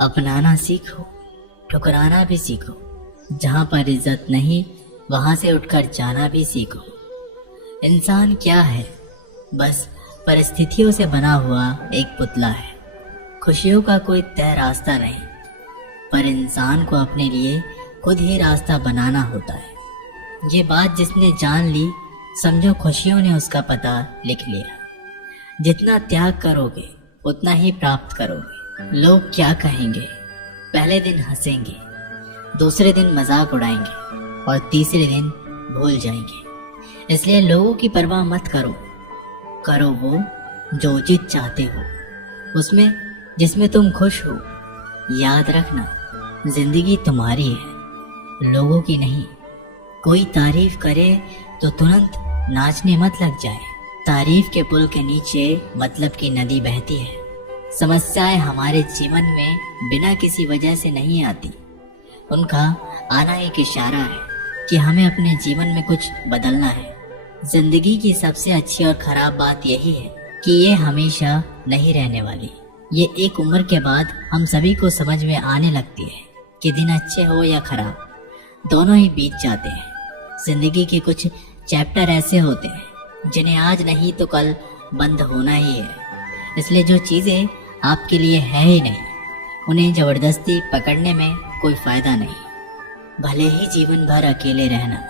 अपनाना सीखो, ठुकराना भी सीखो। जहाँ पर इज्जत नहीं वहाँ से उठकर जाना भी सीखो। इंसान क्या है? बस परिस्थितियों से बना हुआ एक पुतला है। खुशियों का कोई तय रास्ता नहीं, पर इंसान को अपने लिए खुद ही रास्ता बनाना होता है। ये बात जिसने जान ली, समझो खुशियों ने उसका पता लिख लिया। जितना त्याग करोगे उतना ही प्राप्त करोगे। लोग क्या कहेंगे? पहले दिन हंसेंगे, दूसरे दिन मजाक उड़ाएंगे और तीसरे दिन भूल जाएंगे। इसलिए लोगों की परवाह मत करो। करो वो जो उचित चाहते हो, उसमें जिसमें तुम खुश हो। याद रखना, जिंदगी तुम्हारी है, लोगों की नहीं। कोई तारीफ करे तो तुरंत नाचने मत लग जाए। तारीफ के पुल के नीचे मतलब की नदी बहती है। समस्याएं हमारे जीवन में बिना किसी वजह से नहीं आती। उनका आना एक इशारा है कि हमें अपने जीवन में कुछ बदलना है। जिंदगी की सबसे अच्छी और खराब बात यही है कि ये हमेशा नहीं रहने वाली। ये एक उम्र के बाद हम सभी को समझ में आने लगती है कि दिन अच्छे हो या खराब, दोनों ही बीत जाते हैं। जिंदगी के कुछ चैप्टर ऐसे होते हैं जिन्हें आज नहीं तो कल बंद होना ही है। इसलिए जो चीज़ें आपके लिए है ही नहीं, उन्हें जबरदस्ती पकड़ने में कोई फायदा नहीं। भले ही जीवन भर अकेले रहना,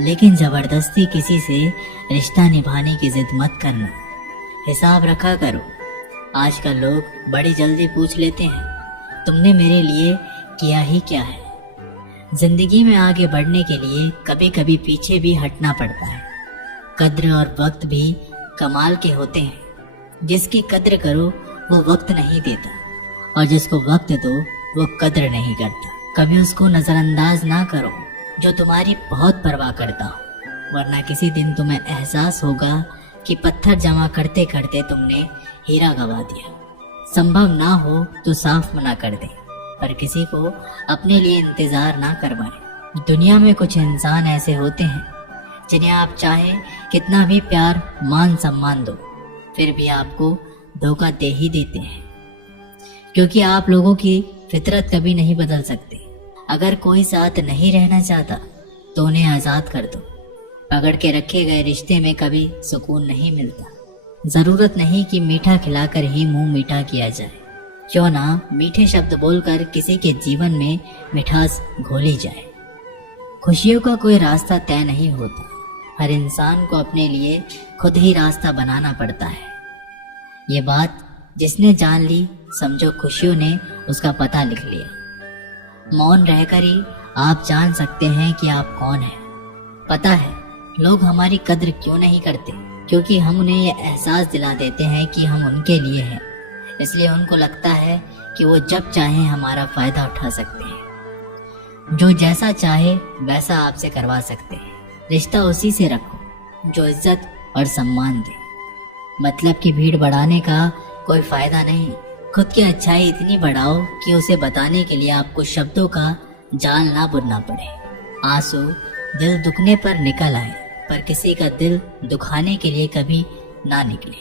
लेकिन जबरदस्ती किसी से रिश्ता निभाने की जिद मत करना। हिसाब रखा करो। आजकल लोग बड़ी जल्दी पूछ लेते हैं, तुमने मेरे लिए किया ही क्या है? जिंदगी में आगे बढ़ने के लिए कभी कभी पीछे भी हटना पड़ता है। कद्र और वक्त भी कमाल के होते हैं। जिसकी कद्र करो वो वक्त नहीं देता, और जिसको वक्त दो वो कद्र नहीं करता। कभी उसको नज़रअंदाज ना करो जो तुम्हारी बहुत परवाह करता हो, वरना किसी दिन तुम्हें एहसास होगा कि पत्थर जमा करते करते तुमने हीरा गवा दिया। संभव ना हो तो साफ मना कर दे, पर किसी को अपने लिए इंतजार ना करवाए। दुनिया में कुछ इंसान ऐसे होते हैं जिन्हें आप चाहे कितना भी प्यार मान सम्मान दो, फिर भी आपको धोखा दे ही देते हैं, क्योंकि आप लोगों की फितरत कभी नहीं बदल सकते। अगर कोई साथ नहीं रहना चाहता तो उन्हें आज़ाद कर दो। पकड़ के रखे गए रिश्ते में कभी सुकून नहीं मिलता। ज़रूरत नहीं कि मीठा खिलाकर ही मुंह मीठा किया जाए। क्यों ना मीठे शब्द बोलकर किसी के जीवन में मिठास घोली जाए। खुशियों का कोई रास्ता तय नहीं होता। हर इंसान को अपने लिए खुद ही रास्ता बनाना पड़ता है। ये बात जिसने जान ली, समझो खुशियों ने उसका पता लिख लिया। मौन रहकर ही आप जान सकते हैं कि आप कौन हैं। पता है लोग हमारी कद्र क्यों नहीं करते? क्योंकि हम उन्हें यह एहसास दिला देते हैं कि हम उनके लिए हैं। इसलिए उनको लगता है कि वो जब चाहे हमारा फायदा उठा सकते हैं, जो जैसा चाहे वैसा आपसे करवा सकते हैं। रिश्ता उसी से रखो जो इज्जत और सम्मान दे। मतलब की भीड़ बढ़ाने का कोई फायदा नहीं। खुद की अच्छाई इतनी बढ़ाओ कि उसे बताने के लिए आपको शब्दों का जाल ना बुनना पड़े। आंसू दिल दुखने पर निकल आए, पर किसी का दिल दुखाने के लिए कभी ना निकले।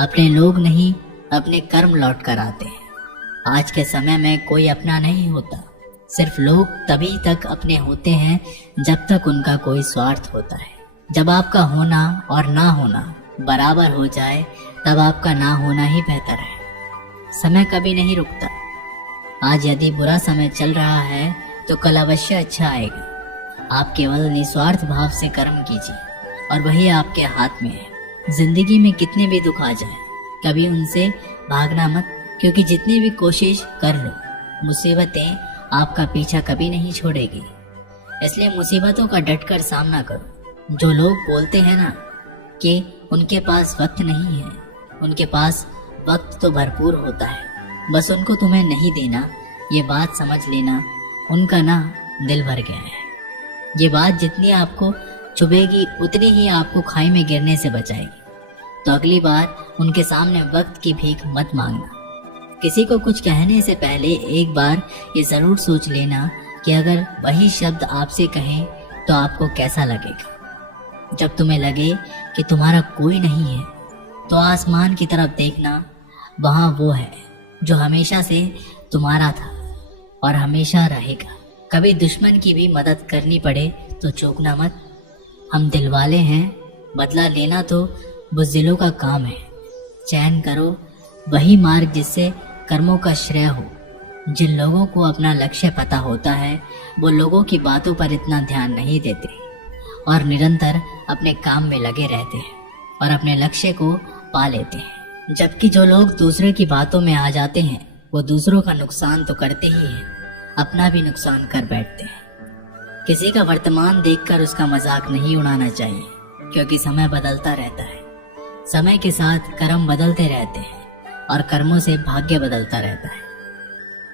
अपने लोग नहीं, अपने कर्म लौट कर आते हैं। आज के समय में कोई अपना नहीं होता। सिर्फ लोग तभी तक अपने होते हैं जब तक उनका कोई स्वार्थ होता है। जब आपका होना और ना होना बराबर हो जाए, तब आपका ना होना ही बेहतर है। समय कभी नहीं रुकता। आज यदि बुरा समय चल रहा है तो कल अवश्य अच्छा आएगा। आप केवल निस्वार्थ भाव से कर्म कीजिए और वही आपके हाथ में है। जिंदगी में कितने भी दुख आ जाए, कभी उनसे भागना मत, क्योंकि जितनी भी कोशिश कर लो, मुसीबतें आपका पीछा कभी नहीं छोड़ेगी। इसलिए मुसीबतों का डटकर सामना करो। जो लोग बोलते हैं ना कि उनके पास वक्त नहीं है, उनके पास वक्त तो भरपूर होता है, बस उनको तुम्हें नहीं देना। ये बात समझ लेना, उनका ना दिल भर गया है। ये बात जितनी आपको चुभेगी उतनी ही आपको खाई में गिरने से बचाएगी। तो अगली बार उनके सामने वक्त की भीख मत मांगना। किसी को कुछ कहने से पहले एक बार ये ज़रूर सोच लेना कि अगर वही शब्द आपसे कहें तो आपको कैसा लगेगा। जब तुम्हें लगे कि तुम्हारा कोई नहीं है तो आसमान की तरफ देखना, वहाँ वो है जो हमेशा से तुम्हारा था और हमेशा रहेगा। कभी दुश्मन की भी मदद करनी पड़े तो चूकना मत। हम दिलवाले हैं, बदला लेना तो बुज़दिलों का काम है। चयन करो वही मार्ग जिससे कर्मों का श्रेय हो। जिन लोगों को अपना लक्ष्य पता होता है वो लोगों की बातों पर इतना ध्यान नहीं देते और निरंतर अपने काम में लगे रहते हैं और अपने लक्ष्य को पा लेते हैं। जबकि जो लोग दूसरे की बातों में आ जाते हैं वो दूसरों का नुकसान तो करते ही हैं, अपना भी नुकसान कर बैठते हैं। किसी का वर्तमान देखकर उसका मजाक नहीं उड़ाना चाहिए, क्योंकि समय बदलता रहता है। समय के साथ कर्म बदलते रहते हैं और कर्मों से भाग्य बदलता रहता है।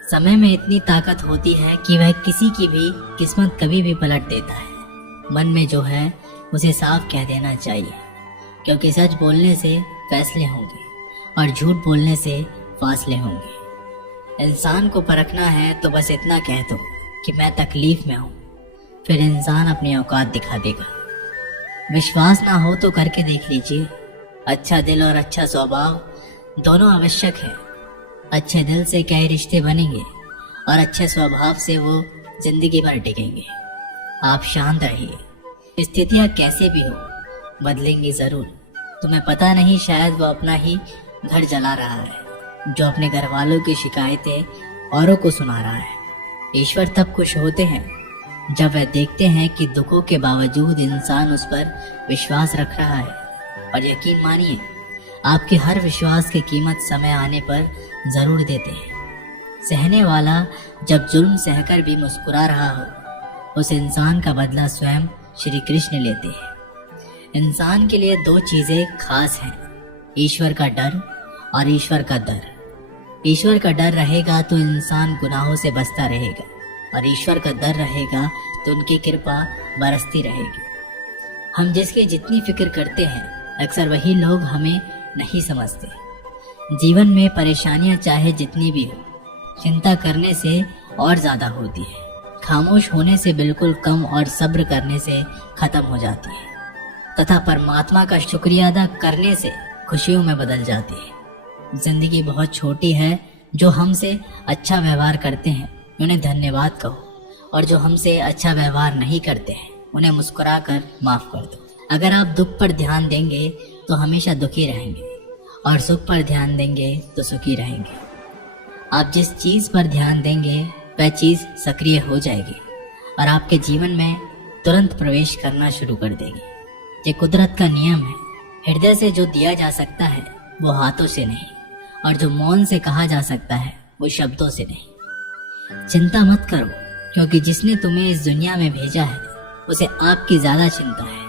समय में इतनी ताकत होती है कि वह किसी की भी किस्मत कभी भी पलट देता है। मन में जो है उसे साफ कह देना चाहिए, क्योंकि सच बोलने से फैसले होंगे और झूठ बोलने से फासले होंगे। इंसान को परखना है तो बस इतना कह दो कि मैं तकलीफ में हूँ, फिर इंसान अपनी औकात दिखा देगा। विश्वास ना हो तो करके देख लीजिए। अच्छा दिल और अच्छा स्वभाव दोनों आवश्यक है। अच्छे दिल से कई रिश्ते बनेंगे और अच्छे स्वभाव से वो जिंदगी भर टिकेंगे। आप शांत रहिए। स्थितियाँ कैसे भी हो बदलेंगी ज़रूर। तुम्हें पता नहीं, शायद वो अपना ही घर जला रहा है जो अपने घर वालों की शिकायतें औरों को सुना रहा है। ईश्वर तब खुश होते हैं जब वह देखते हैं कि दुखों के बावजूद इंसान उस पर विश्वास रख रहा है। और यकीन मानिए, आपके हर विश्वास की कीमत समय आने पर ज़रूर देते हैं। सहने वाला जब जुल्म सहकर भी मुस्कुरा रहा हो, उस इंसान का बदला स्वयं श्री कृष्ण लेते हैं। इंसान के लिए दो चीज़ें खास हैं, ईश्वर का डर और ईश्वर का दर। ईश्वर का डर रहेगा तो इंसान गुनाहों से बचता रहेगा और ईश्वर का डर रहेगा तो उनकी कृपा बरसती रहेगी। हम जिसकी जितनी फिक्र करते हैं अक्सर वही लोग हमें नहीं समझते। जीवन में परेशानियां चाहे जितनी भी हो, चिंता करने से और ज़्यादा होती है। खामोश होने से बिल्कुल कम और सब्र करने से ख़त्म हो जाती है तथा परमात्मा का शुक्रिया अदा करने से खुशियों में बदल जाती है। जिंदगी बहुत छोटी है। जो हमसे अच्छा व्यवहार करते हैं उन्हें धन्यवाद कहो और जो हमसे अच्छा व्यवहार नहीं करते हैं उन्हें मुस्कुरा कर माफ़ कर दो। अगर आप दुख पर ध्यान देंगे तो हमेशा दुखी रहेंगे और सुख पर ध्यान देंगे तो सुखी रहेंगे। आप जिस चीज़ पर ध्यान देंगे वह चीज़ सक्रिय हो जाएगी और आपके जीवन में तुरंत प्रवेश करना शुरू कर देगी। ये कुदरत का नियम है। हृदय से जो दिया जा सकता है वो हाथों से नहीं, और जो मौन से कहा जा सकता है वो शब्दों से नहीं। चिंता मत करो, क्योंकि जिसने तुम्हें इस दुनिया में भेजा है उसे आपकी ज़्यादा चिंता है।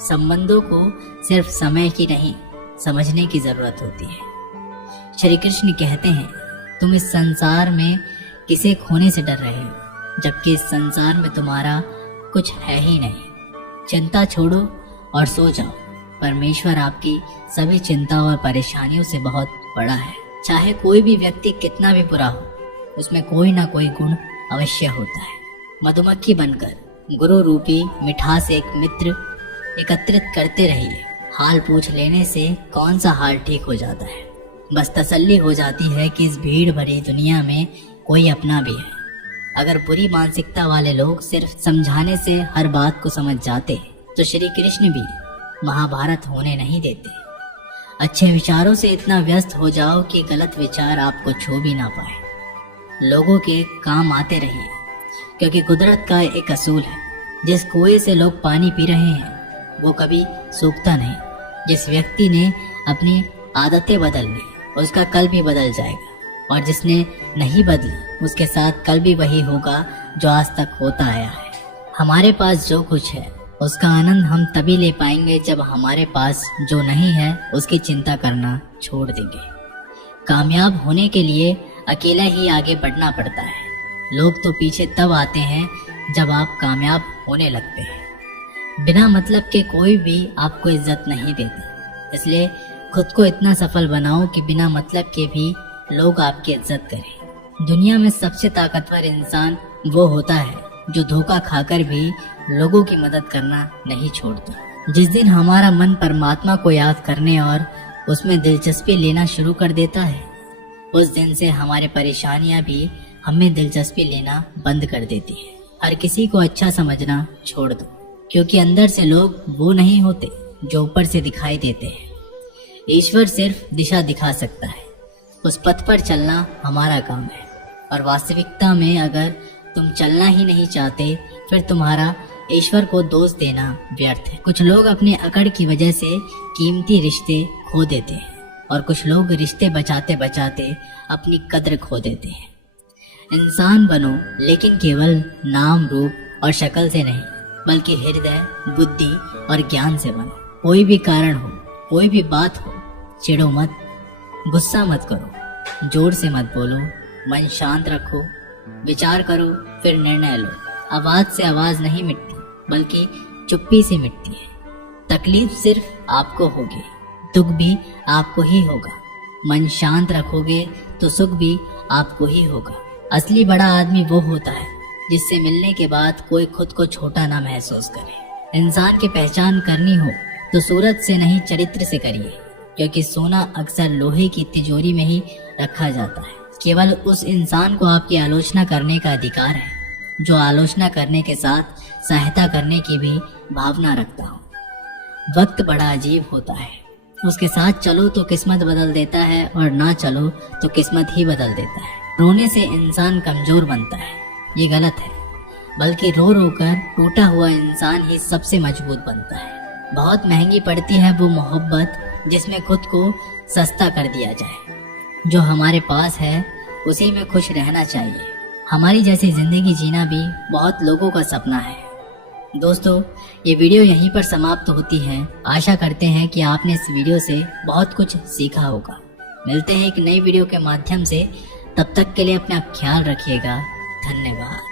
संबंधों को सिर्फ समय की नहीं, समझने की ज़रूरत होती है। श्री कृष्ण कहते हैं, तुम इस संसार में किसे खोने से डर रहे हो, जबकि इस संसार में तुम्हारा कुछ है ही नहीं। चिंता छोड़ो और सो जाओ। परमेश्वर आपकी सभी चिंता और परेशानियों से बहुत बड़ा है। चाहे कोई भी व्यक्ति कितना भी बुरा हो, उसमें कोई ना कोई गुण अवश्य होता है। मधुमक्खी बनकर गुरु रूपी मिठास एक मित्र एकत्रित करते रहिए। हाल पूछ लेने से कौन सा हाल ठीक हो जाता है। बस तसल्ली हो जाती है कि इस भीड़ भरी दुनिया में कोई अपना भी है। अगर बुरी मानसिकता वाले लोग सिर्फ समझाने से हर बात को समझ जाते तो श्री कृष्ण भी महाभारत होने नहीं देते। अच्छे विचारों से इतना व्यस्त हो जाओ कि गलत विचार आपको छू भी ना पाए। लोगों के काम आते रहिए, क्योंकि कुदरत का एक असूल है, जिस कुएं से लोग पानी पी रहे हैं वो कभी सूखता नहीं। जिस व्यक्ति ने अपनी आदतें बदल ली उसका कल भी बदल जाएगा, और जिसने नहीं बदली उसके साथ कल भी वही होगा जो आज तक होता आया है। हमारे पास जो कुछ है उसका आनंद हम तभी ले पाएंगे जब हमारे पास जो नहीं है उसकी चिंता करना छोड़ देंगे। कामयाब होने के लिए अकेला ही आगे बढ़ना पड़ता है। लोग तो पीछे तब आते हैं जब आप कामयाब होने लगते हैं। बिना मतलब के कोई भी आपको इज्जत नहीं देता, इसलिए खुद को इतना सफल बनाओ कि बिना मतलब के भी लोग आपकी इज्जत करें। दुनिया में सबसे ताकतवर इंसान वो होता है जो धोखा खाकर भी लोगों की मदद करना नहीं छोड़ता। जिस दिन हमारा मन परमात्मा को याद करने और उसमें दिलचस्पी लेना शुरू कर देता है, उस दिन से हमारे परेशानियां भी हमें दिलचस्पी लेना बंद कर देती है। हर किसी को अच्छा समझना छोड़ दो, क्योंकि अंदर से लोग वो नहीं होते जो ऊपर से दिखाई देते हैं। ईश्वर सिर्फ दिशा दिखा सकता है, उस पथ पर चलना हमारा काम है। और वास्तविकता में अगर तुम चलना ही नहीं चाहते, फिर तुम्हारा ईश्वर को दोष देना व्यर्थ है। कुछ लोग अपने अकड़ की वजह से कीमती रिश्ते खो देते हैं, और कुछ लोग रिश्ते बचाते बचाते अपनी कद्र खो देते हैं। इंसान बनो, लेकिन केवल नाम, रूप और शक्ल से नहीं, बल्कि हृदय, बुद्धि और ज्ञान से बनो। कोई भी कारण हो, कोई भी बात हो, चिढ़ो मत, गुस्सा मत करो, जोर से मत बोलो, मन शांत रखो, विचार करो, फिर निर्णय लो। आवाज से आवाज नहीं मिटती, बल्कि चुप्पी से मिटती है। तकलीफ सिर्फ आपको होगी, दुख भी आपको ही होगा। मन शांत रखोगे तो सुख भी आपको ही होगा। असली बड़ा आदमी वो होता है जिससे मिलने के बाद कोई खुद को छोटा ना महसूस करे। इंसान की पहचान करनी हो तो सूरत से नहीं, चरित्र से करिए, क्योंकि सोना अक्सर लोहे की तिजोरी में ही रखा जाता है। केवल उस इंसान को आपकी आलोचना करने का अधिकार है जो आलोचना करने के साथ सहायता करने की भी भावना रखता हो। वक्त बड़ा अजीब होता है, उसके साथ चलो तो किस्मत बदल देता है, और ना चलो तो किस्मत ही बदल देता है। रोने से इंसान कमजोर बनता है, ये गलत है, बल्कि रो रो कर टूटा हुआ इंसान ही सबसे मजबूत बनता है। बहुत महंगी पड़ती है वो मोहब्बत जिसमें खुद को सस्ता कर दिया जाए। जो हमारे पास है उसी में खुश रहना चाहिए। हमारी जैसी जिंदगी जीना भी बहुत लोगों का सपना है। दोस्तों, ये वीडियो यहीं पर समाप्त होती है। आशा करते हैं कि आपने इस वीडियो से बहुत कुछ सीखा होगा। मिलते हैं एक नई वीडियो के माध्यम से, तब तक के लिए अपना ख्याल रखिएगा। धन्यवाद।